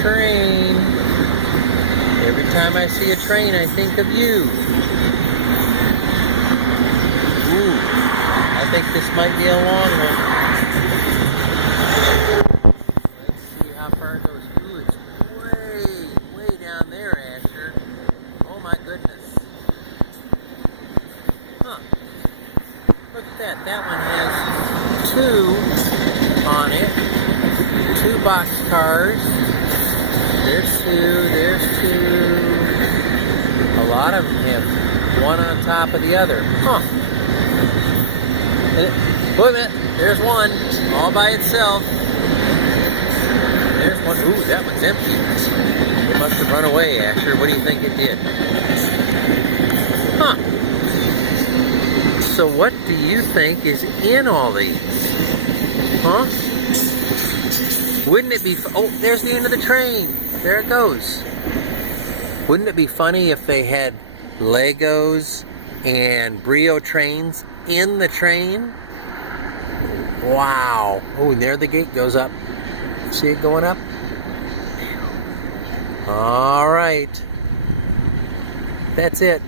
train. Every time I see a train, I think of you. Ooh, I think this might be a long one. Let's see how far it goes. Ooh, it's way down there, Asher. Oh my goodness. Huh. Look at that. That one has 2 on it. 2 boxcars. There's 2. There's 2. A lot of them have one on top of the other. Huh. Wait a minute. There's one all by itself. There's one. Ooh, that one's empty. It must have run away, Asher. What do you think it did? Huh. So what do you think is in all these? Huh? Wouldn't it be... Oh, there's the end of the train. There it goes. Wouldn't it be funny if they had Legos and Brio trains in the train? Wow. Oh, and there the gate goes up. See it going up? All right. That's it.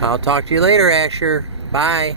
I'll talk to you later, Asher. Bye.